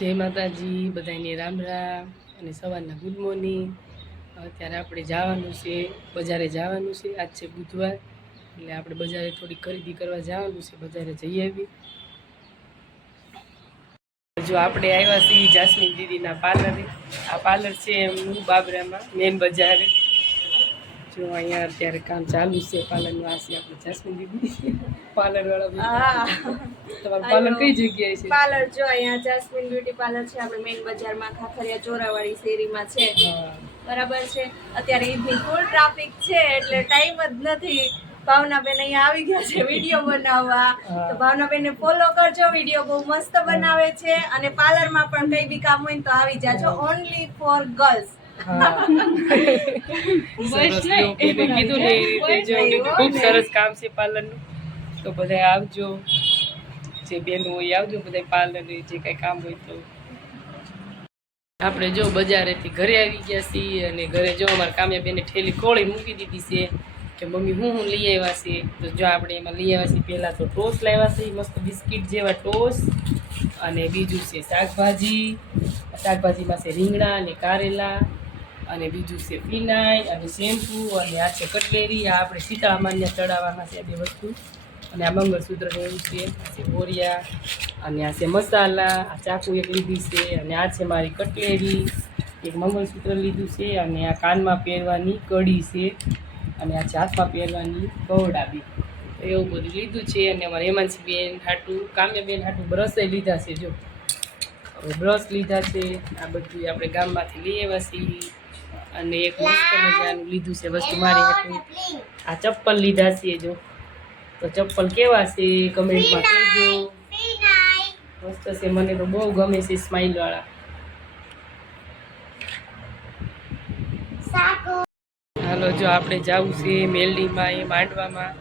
જય માતાજી બધાને રામ રામ અને સવારના ગુડ મોર્નિંગ। અત્યારે આપણે જવાનું છે બજારે જવાનું છે। આજ છે બુધવાર એટલે આપણે બજારે થોડી ખરીદી કરવા જવાનું છે। બજારે જઈ આવી। જો આપણે આવ્યા છીએ જાસ્મીન દીદીના પાર્લરે। આ પાર્લર છે એમનું બાબરામાં મેન બજારે। જો અહીંયા અત્યારે કામ ચાલુ છે પાર્લરનું। આ છે આપણે જાસ્મીન દીદી પાર્લર વાળા। તમારું પાર્લર કઈ જગ્યાએ છે? પાર્લર જો અહીંયા જાસ્મીન બ્યુટી પાર્લર છે આપણે મેઇન બજારમાં ખાખરિયા ચોરાવાળી શેરીમાં છે। બરાબર છે। અત્યારે ઈદની ફૂલ ટ્રાફિક છે એટલે ટાઈમ જ નથી। ભાવનાબેન અહીંયા આવી ગયા છે વિડીયો બનાવવા, તો ભાવનાબેનને ફોલો કરજો। વિડીયો બહુ મસ્ત બનાવે છે અને પાર્લરમાં પણ કઈ બી કામ હોય તો આવી જાજો। Only for girls. ખૂબ સરસ કામ છે પાર્લરનું, તો બધા આવજો। જે બેન હોય આવજો બધા પાર્લર જે કઈ કામ હોય તો। આપણે જો બજારેથી ઘરે આવી ગયા છીએ અને ઘરે જો અમારા કામ્યા બેને ઠેલી ખોળી મૂકી દીધી છે કે મમ્મી હું લઈ આવ્યા છે। તો જો આપણે એમાં લઈ આવ્યા છીએ પહેલાં તો ટોસ લાવ્યા છે મસ્ત બિસ્કિટ જેવા ટોસ, અને બીજું છે શાકભાજી। શાકભાજીમાં છે રીંગણા અને કારેલા, અને બીજું છે ફિનાઈ અને શેમ્પૂ, અને આ છે કટલેરી। આ આપણે સીતારામાન્ય ચડાવવાના છે બે વસ્તુ, અને આ મંગળસૂત્ર એવું છે। આ છે બોરિયા, અને આ છે મસાલા। આ ચાકુ એક લીધી છે, અને આ છે મારી કટલેરી। એક મંગળસૂત્ર લીધું છે, અને આ કાનમાં પહેરવાની કડી છે, અને આ હાથમાં પહેરવાની કવડા બી। એવું બધું લીધું છે। અને અમારે હેમાંસી બેન હાટું કામ્યા બેન હાટું બ્રશે લીધા છે। જો હવે બ્રશ લીધા છે। આ બધું આપણે ગામમાંથી લઈ આવ્યા છીએ। અને એક મસ્ત મજાનું લીધું છે વસ્તુ મારી હાટું। આ ચપ્પલ લીધા છે। જો તો ચપ્પલ કેવા છે કમેન્ટમાં કહેજો। મસ્ત છે, મને તો બહુ ગમે છે સ્માઇલ વાળા। હાલો જો આપણે જવું છે મેલડીમાં, એ માંડવામાં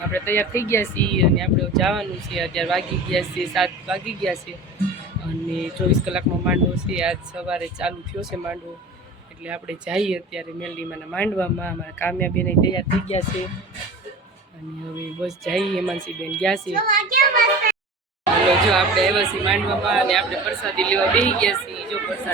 આપણે તૈયાર થઈ ગયા છીએ અને આપણે જવાનું છે। અત્યારે વાગી ગયા છે 7 વાગી ગયા છે, અને 24 કલાકનો માંડવો છે। આજ સવારે ચાલુ થયો છે માંડવો, એટલે આપણે જઈએ અત્યારે મેલડીમાંના માંડવામાં। અમારા કામ્યા બેન તૈયાર થઈ ગયા છે, અને હવે બસ જઈએ। હેમાંસી બેન ગયા છે। હાલો જો આપણે આવ્યા છીએ માંડવામાં, અને આપણે પ્રસાદી લેવા બેસી ગયા છીએ। જો પ્રસાદ